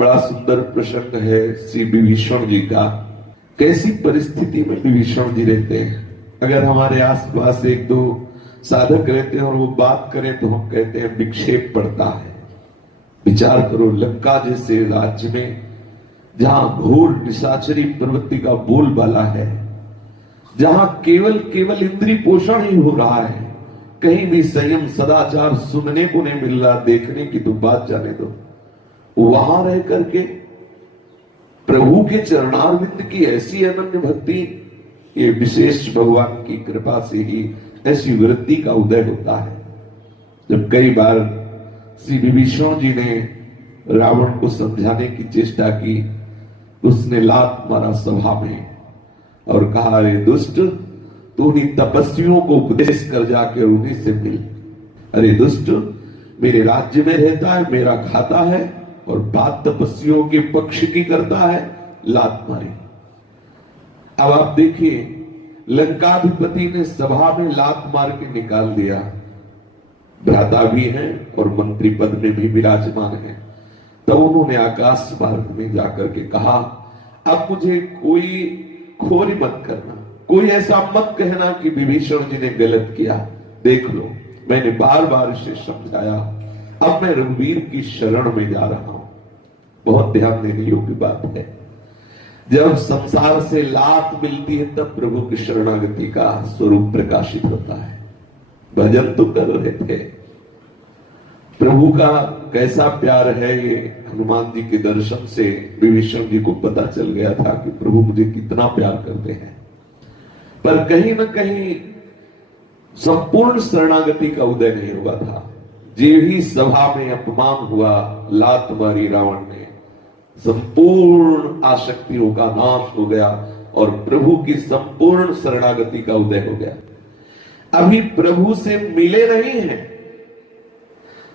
बड़ा सुंदर प्रसंग है श्री विभीषण जी का। कैसी परिस्थिति में विभीषण जी रहते हैं। अगर हमारे आसपास एक दो साधक रहते हैं और वो बात करें तो हम कहते हैं विक्षेप पड़ता है। विचार करो, लंका जैसे राज्य में जहां घोर निशाचरी प्रवृत्ति का बोलबाला है, जहां केवल इंद्रिय पोषण ही हो रहा है, कहीं भी संयम सदाचार सुनने को नहीं मिल रहा, देखने की तो बात जाने दो। वहां रह करके प्रभु के चरणारविंद की ऐसी अनन्य भक्ति, ये विशेष भगवान की कृपा से ही ऐसी वृत्ति का उदय होता है। जब कई बार श्री विभीषण जी ने रावण को समझाने की चेष्टा की, उसने लात मारा सभा में और कहा, अरे दुष्ट, तू उन्हीं तपस्वियों को उपदेश कर जाकर उन्हीं से मिल। अरे दुष्ट, मेरे राज्य में रहता है, मेरा खाता है और बात तपस्वियों के पक्ष की करता है, लात मारी। अब आप देखिए, लंकाधिपति ने सभा में लात मार के निकाल दिया। भ्राता भी हैं और मंत्री पद में भी विराजमान हैं। तब उन्होंने आकाश मार्ग में जाकर के कहा, अब मुझे कोई खोरी मत करना, कोई ऐसा मत कहना कि विभीषण जी ने गलत किया। देख लो, मैंने बार बार इसे समझाया, अब मैं रघुवीर की शरण में जा रहा हूं। बहुत ध्यान देने योग्य बात है। जब संसार से लात मिलती है तब प्रभु की शरणागति का स्वरूप प्रकाशित होता है। भजन तो कर रहे थे, प्रभु का कैसा प्यार है, ये हनुमान जी के दर्शन से विभीषण जी को पता चल गया था कि प्रभु मुझे कितना प्यार करते हैं। पर कहीं ना कहीं संपूर्ण शरणागति का उदय नहीं हुआ था। जे ही सभा में अपमान हुआ, लात मारी रावण ने, संपूर्ण आसक्तियों का नाश हो गया और प्रभु की संपूर्ण शरणागति का उदय हो गया। अभी प्रभु से मिले नहीं हैं।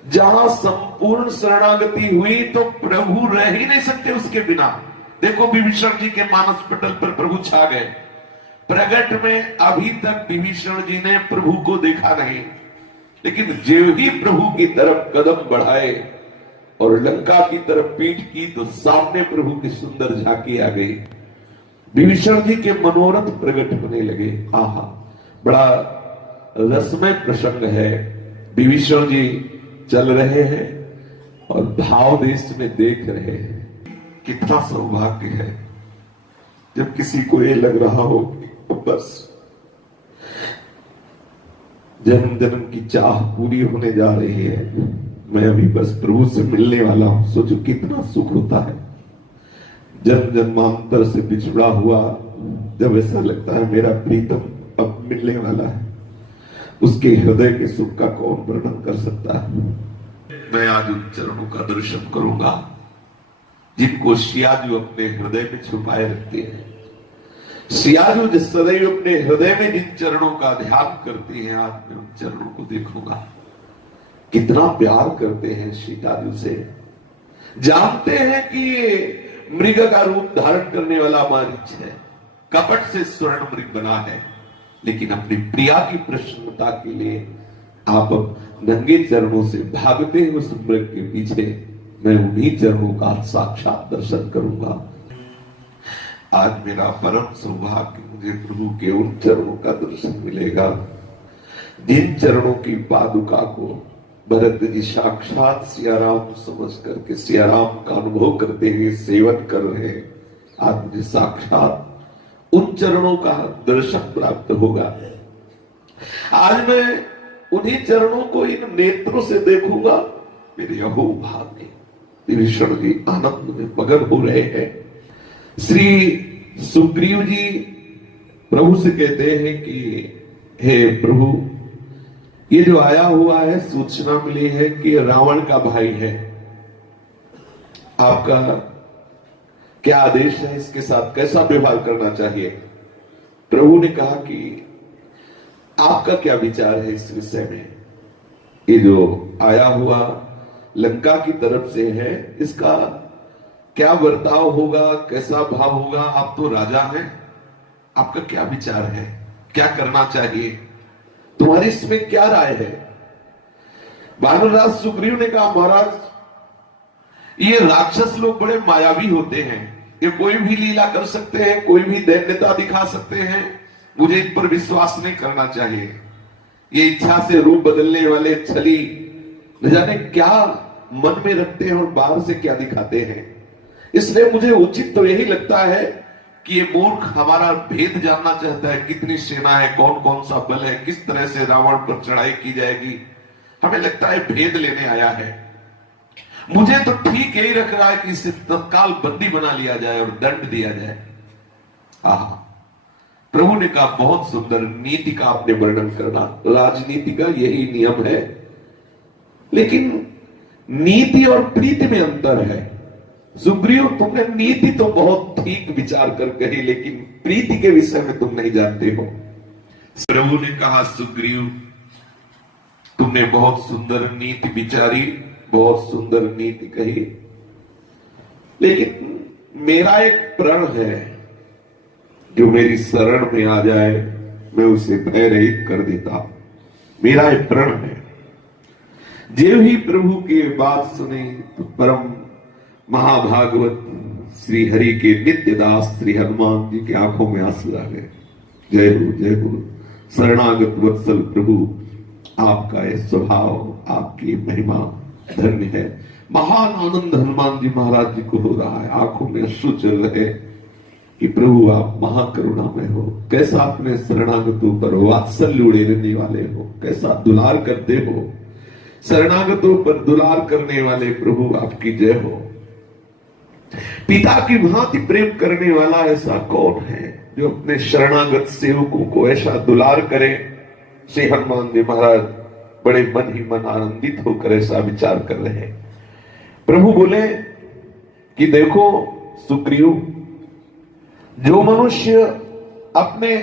जहां संपूर्ण शरणागति हुई तो प्रभु रह ही नहीं सकते उसके बिना। देखो, विभीषण जी के मानस पटल पर प्रभु छा गए। प्रगट में अभी तक विभीषण जी ने प्रभु को देखा नहीं, लेकिन जो ही प्रभु की तरफ कदम बढ़ाए और लंका की तरफ पीठ की तो सामने प्रभु की सुंदर झांकी आ गई। विभीषण जी के मनोरथ प्रकट होने लगे। आहा, बड़ा रसमय प्रसंग है। विभीषण जी चल रहे हैं और भाव देश में देख रहे हैं। कितना सौभाग्य है जब किसी को ये लग रहा हो कि बस जन्म जन्म की चाह पूरी होने जा रही है, मैं अभी बस प्रभु से मिलने वाला हूं। सोचो कितना सुख होता है जन्म जन्मांतर से बिछड़ा हुआ, जब ऐसा लगता है मेरा प्रीतम अब मिलने वाला है। उसके हृदय के सुख का कौन वर्णन कर सकता है। मैं आज उन चरणों का दर्शन करूंगा जिनको सियाजू अपने हृदय में छुपाए रखते हैं। सियाजू जिस सदैव अपने हृदय में जिन चरणों का ध्यान करती हैं, आज मैं उन चरणों को देखूंगा। कितना प्यार करते हैं सीताजू से। जानते हैं कि ये मृग का रूप धारण करने वाला मारीच है, कपट से स्वर्ण मृग बना है, लेकिन अपनी प्रिया की प्रसन्नता के लिए आप नंगे चरणों से भागते हैं उस मृग के पीछे। मैं उन्हीं चरणों का साक्षात दर्शन करूंगा। आज मेरा परम सौभाग्य, मुझे प्रभु के उन चरणों का दर्शन मिलेगा जिन चरणों की पादुका को भरत जी साक्षात सियाराम समझ करके सियाराम का अनुभव करते हुए सेवन कर रहे हैं। आज मुझे साक्षात उन चरणों का दर्शन प्राप्त होगा। आज मैं उन्हीं चरणों को इन नेत्रों से देखूंगा। मेरे अहो भाग्य। विभीषण जी आनंद में मगन हो रहे हैं। श्री सुग्रीव जी प्रभु से कहते हैं कि हे प्रभु, ये जो आया हुआ है, सूचना मिली है कि रावण का भाई है, आपका क्या आदेश है, इसके साथ कैसा व्यवहार करना चाहिए। प्रभु ने कहा कि आपका क्या विचार है इस विषय में। ये जो आया हुआ लंका की तरफ से है, इसका क्या बर्ताव होगा, कैसा भाव होगा। आप तो राजा हैं, आपका क्या विचार है, क्या करना चाहिए, तुम्हारी इसमें क्या राय है। वानरराज सुग्रीव ने कहा, महाराज ये राक्षस लोग बड़े मायावी होते हैं, ये कोई भी लीला कर सकते हैं, कोई भी दैन्यता दिखा सकते हैं, मुझे इन पर विश्वास नहीं करना चाहिए। ये इच्छा से रूप बदलने वाले छली न जाने क्या मन में रखते हैं और बाहर से क्या दिखाते हैं। इसलिए मुझे उचित तो यही लगता है कि ये मूर्ख हमारा भेद जानना चाहता है, कितनी सेना है, कौन कौन सा बल है, किस तरह से रावण पर चढ़ाई की जाएगी। हमें लगता है भेद लेने आया है। मुझे तो ठीक यही रख रहा है कि इसे तत्काल बंदी बना लिया जाए और दंड दिया जाए। प्रभु ने कहा बहुत सुंदर नीति का आपने वर्णन करना, राजनीति का यही नियम है, लेकिन नीति और प्रीति में अंतर है। सुग्रीव, तुमने नीति तो बहुत ठीक विचार कर कही, लेकिन प्रीति के विषय में तुम नहीं जानते हो। प्रभु ने कहा सुग्रीव, तुमने बहुत सुंदर नीति विचारी, बहुत सुंदर नीति कही, लेकिन मेरा एक प्रण है, जो मेरी शरण में आ जाए मैं उसे भय रहित कर देता हूं। मेरा एक प्रण है। जो ही प्रभु की बात सुने तो परम महाभागवत श्री हरि के नित्य दास श्री हनुमान जी की आंखों में आंसू आ गए। जय हो जय हो शरणागत वत्सल प्रभु, आपका ये स्वभाव, आपकी महिमा धन्य है। महान आनंद हनुमान जी महाराज जी को हो रहा है, आंखों में अश्रु चल रहे कि प्रभु आप महाकरुणामय हो, कैसा अपने शरणागतों पर वात्सल्य उड़ेलने वाले हो, कैसा दुलार करते हो। शरणागतों पर दुलार करने वाले प्रभु आपकी जय हो। पिता की भांति प्रेम करने वाला ऐसा कौन है जो अपने शरणागत सेवकों को ऐसा दुलार करे। श्री हनुमान जी महाराज बड़े मन ही मन आनंदित होकर ऐसा विचार कर रहे हैं। प्रभु बोले कि देखो सुग्रीव, जो मनुष्य अपने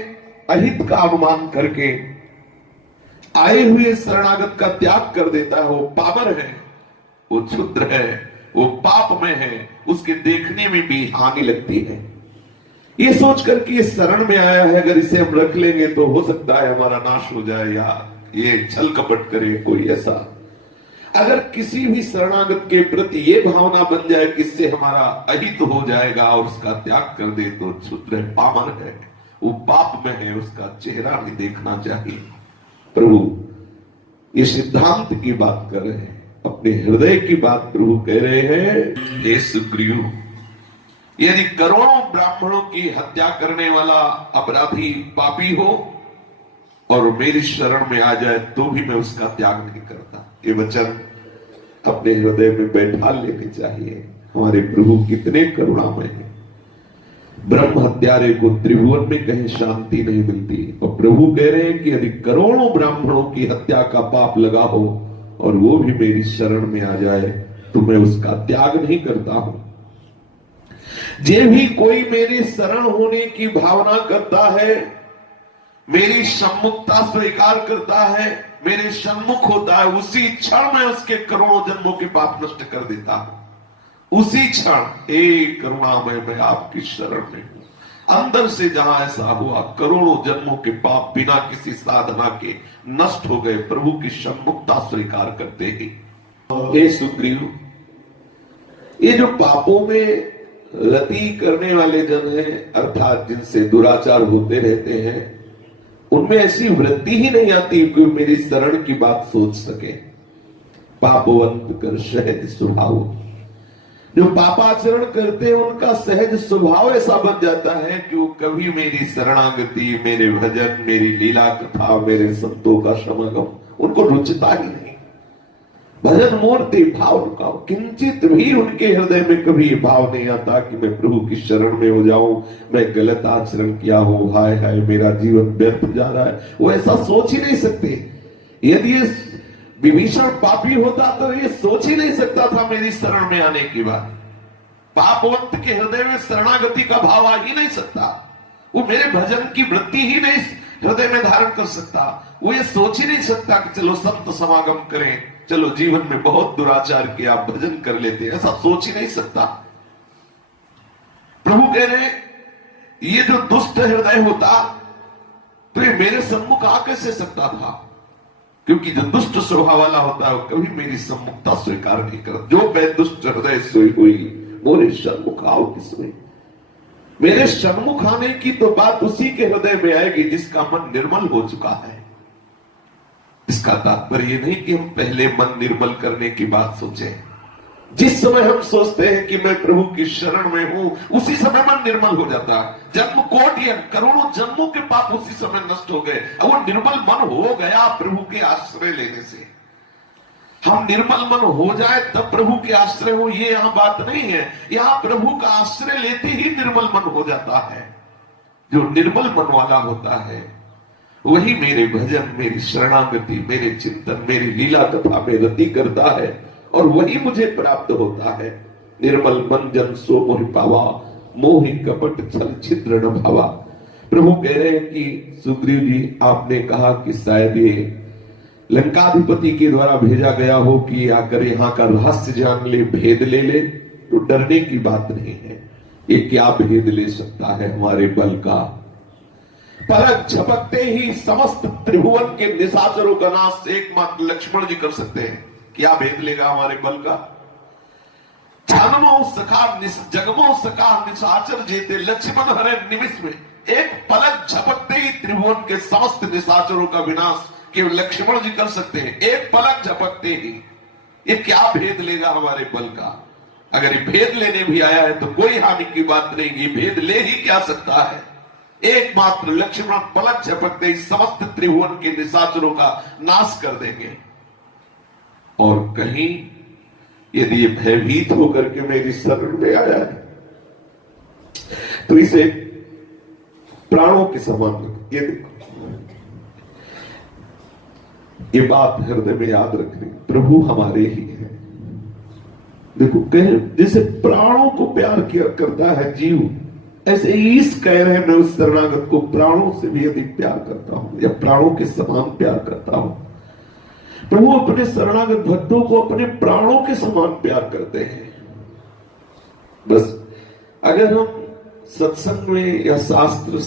अहित का अनुमान करके आए हुए शरणागत का त्याग कर देता है, वो पामर है, वो क्षुद्र है, वो पाप में है, उसके देखने में भी हानि लगती है। ये सोचकर कि ये शरण में आया है, अगर इसे हम रख लेंगे तो हो सकता है हमारा नाश हो जाए, या ये छल कपट करे कोई ऐसा। अगर किसी भी शरणागत के प्रति ये भावना बन जाए कि इससे हमारा अहित हो जाएगा और उसका त्याग कर दे, तो क्षुद्र है, पामर है, वो पाप में है, उसका चेहरा नहीं देखना चाहिए। प्रभु ये सिद्धांत की बात कर रहे हैं, अपने हृदय की बात प्रभु कह रहे हैं। हे सुग्रीव, यदि करोड़ों ब्राह्मणों की हत्या करने वाला अपराधी पापी हो और मेरी शरण में आ जाए तो भी मैं उसका त्याग नहीं करता। ये वचन अपने हृदय में बैठा लेने चाहिए। हमारे प्रभु कितने करुणामय हैं। ब्रह्म हत्यारे को त्रिभुवन में कहीं शांति नहीं मिलती, और प्रभु कह रहे हैं कि यदि करोड़ों ब्राह्मणों की हत्या का पाप लगा हो और वो भी मेरी शरण में आ जाए तो मैं उसका त्याग नहीं करता हूं। जे भी कोई मेरी शरण होने की भावना करता है, मेरी सम्मुखता स्वीकार करता है, मेरे सम्मुख होता है, उसी क्षण में उसके करोड़ों जन्मों के पाप नष्ट कर देता हूं। उसी क्षण, हे करुणामय, मैं आपकी शरण में हूं। अंदर से जहां ऐसा हुआ, करोड़ों जन्मों के पाप बिना किसी साधना के नष्ट हो गए, प्रभु की सम्मुखता स्वीकार करते ही। हे सुग्रीव, ये जो पापों में रति करने वाले जन हैं, अर्थात जिनसे दुराचार होते रहते हैं, उनमें ऐसी वृत्ति ही नहीं आती कि मेरी शरण की बात सोच सके। पापवंत कर सहज स्वभाव, जो पापाचरण करते हैं उनका सहज स्वभाव ऐसा बन जाता है कि वो कभी मेरी शरणागति, मेरे भजन, मेरी लीला कथा, मेरे संतों का समागम उनको रुचता ही नहीं। भजन मूर्ति भाव रुकाओ, किंचित भी उनके हृदय में कभी ये भाव नहीं आता कि मैं प्रभु की शरण में हो जाऊं, मैं गलत आचरण किया हो, हाय हाय मेरा जीवन व्यर्थ जा रहा है। वो ऐसा सोच ही नहीं सकते। यदि ये विभीषण पापी होता तो ये सोच ही नहीं सकता था मेरी शरण में आने की बात। पापवंत के हृदय में शरणागति का भाव आ ही नहीं सकता। वो मेरे भजन की वृत्ति ही नहीं हृदय में धारण कर सकता। वो ये सोच ही नहीं सकता कि चलो संत समागम करें, चलो जीवन में बहुत दुराचार किया, भजन कर लेते, ऐसा सोच ही नहीं सकता। प्रभु कह रहे ये जो दुष्ट हृदय होता तो ये मेरे सम्मुख आ कैसे सकता था। क्योंकि जो दुष्ट स्वभाव वाला होता है वो कभी मेरी सम्मुखता स्वीकार नहीं करता। जो मैं दुष्ट हृदय सोई हुई मोरे सन्मुख आओ किसमें। मेरे सन्मुख आने की तो बात उसी के हृदय में आएगी जिसका मन निर्मल हो चुका है। इसका तात्पर्य नहीं कि हम पहले मन निर्मल करने की बात सोचें। जिस समय हम सोचते हैं कि मैं प्रभु की शरण में हूं, उसी समय मन निर्मल हो जाता है। जन्म कोटि करोड़ों जन्मों के पाप उसी समय नष्ट हो गए। अब वो निर्मल मन हो गया प्रभु के आश्रय लेने से। हम निर्मल मन हो जाए तब प्रभु के आश्रय हो, ये यहां बात नहीं है। यहां प्रभु का आश्रय लेते ही निर्मल मन हो जाता है। जो निर्मल मन वाला होता है वही मेरे भजन, मेरी शरणागति, मेरे चिंतन, मेरी लीला कथा में रति करता है और वही मुझे प्राप्त होता है। निर्मल मन जन सो मोहि पावा, मोहि कपट छल छिद्र न भावा। प्रभु कह रहे हैं कि सुग्रीव जी, आपने कहा कि शायद ये लंकाधिपति के द्वारा भेजा गया हो कि आकर यहाँ का रहस्य जान ले, भेद ले ले। तो डरने की बात नहीं है। ये क्या भेद ले सकता है हमारे बल का। पलक झपकते ही समस्त त्रिभुवन के निशाचरों का नाश एकमात्र लक्ष्मण जी कर सकते हैं। क्या भेद लेगा हमारे बल का। जगमो सकार निशाचर जेते लक्ष्मण हरे निमिष में। एक पलक झपकते ही त्रिभुवन के समस्त निशाचरों का विनाश केवल लक्ष्मण जी कर सकते हैं। एक पलक झपकते ही। ये क्या भेद लेगा हमारे बल का। अगर ये भेद लेने भी आया है तो कोई हानि की बात नहीं। ये भेद ले ही क्या सकता है। एकमात्र लक्ष्मण पलक झपकते ही समस्त त्रिभुवन के निशाचरों का नाश कर देंगे। और कहीं यदि ये भयभीत होकर के मेरी शरण में आया है तो इसे प्राणों के समान ये देखो, ये बात हृदय में याद रखनी। प्रभु हमारे ही है। देखो कह जैसे प्राणों को प्यार किया करता है जीव, ऐसे ईश कह रहे हैं मैं उस शरणागत को प्राणों से भी अधिक प्यार करता हूं या प्राणों के समान प्यार करता हूं। प्रभु अपने शरणागत भक्तों को अपने प्राणों के समान प्यार करते हैं। बस अगर हम सत्संग में या शास्त्र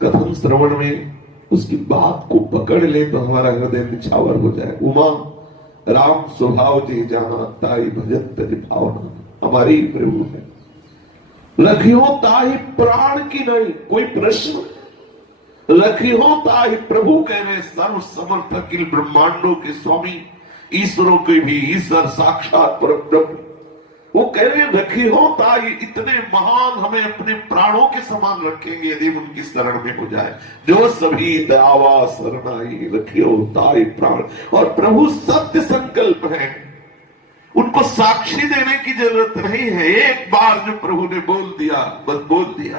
कथन श्रवण में उसकी बात को पकड़ ले तो हमारा हृदय निछावर हो जाए। उमा राम स्वभाव जी जाना, ताई भजन तरि भावना। हमारी प्रभु है। रखियो ताहि प्राण की नहीं कोई प्रश्न। रखियो ताहि प्रभु कहे सर्व समर्थ अखिल ब्रह्मांडों के स्वामी, ईश्वरों के भी ईश्वर साक्षात परम ब्रह्म। वो कह रहे रखियो ताहि, इतने महान हमें अपने प्राणों के समान रखेंगे यदि उनकी शरण में हो जाए। जो सभी दयावा शरणाई रखियो ताहि प्राण। और प्रभु सत्य संकल्प है। उनको साक्षी देने की जरूरत नहीं है। एक बार जो प्रभु ने बोल दिया बस बोल दिया।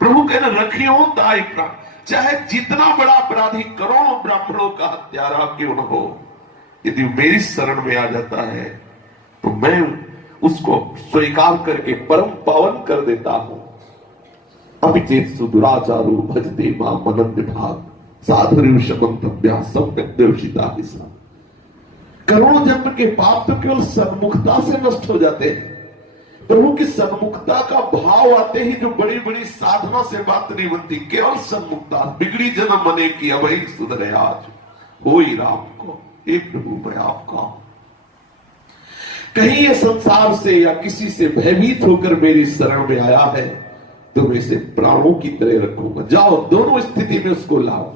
प्रभु कहने रखियो ताई प्राण। चाहे जितना बड़ा अपराधी करोड़ों ब्राह्मणों का हत्यारा क्यों न हो, यदि मेरी शरण में आ जाता है तो मैं उसको स्वीकार करके परम पावन कर देता हूं। अभिचेत सुदुराचारो भजते मां मनंद भाग, साधु शमंतव्या सम्यक देवशिता हिस्सा। करोड़ों जन्म के पाप तो केवल सन्मुखता से नष्ट हो जाते हैं। प्रभु की सन्मुखता का भाव आते ही जो बड़ी बड़ी साधना से बात नहीं बनती। केवल सन्मुखता। बिगड़ी जन्म मने की अभय सुधरे आज, हो ही राम को एक प्रभु मैं आपका। कहीं ये संसार से या किसी से भयभीत होकर मेरी शरण में आया है तो मैं इसे प्राणों की तरह रखूंगा। जाओ दोनों स्थिति में उसको लाओ।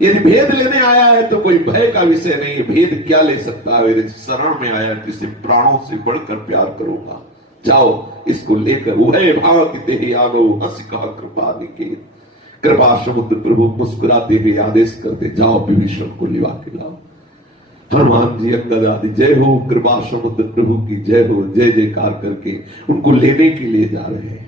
यदि भेद लेने आया है तो कोई भय का विषय नहीं है। भेद क्या ले सकता है। मेरे शरण में आया है जिसे प्राणों से बढ़कर प्यार करूंगा। जाओ इसको लेकर उभय भाग ते आगो हंस कहा कृपा निकेत। कृपा समुद्र प्रभु मुस्कुराते हुए आदेश करते जाओ विभीषण को लिवा के लाओ। हनुमान जी अंगद आदि जय हो, कृपा समुद्र प्रभु की जय हो, जय जयकार करके उनको लेने के लिए जा रहे हैं।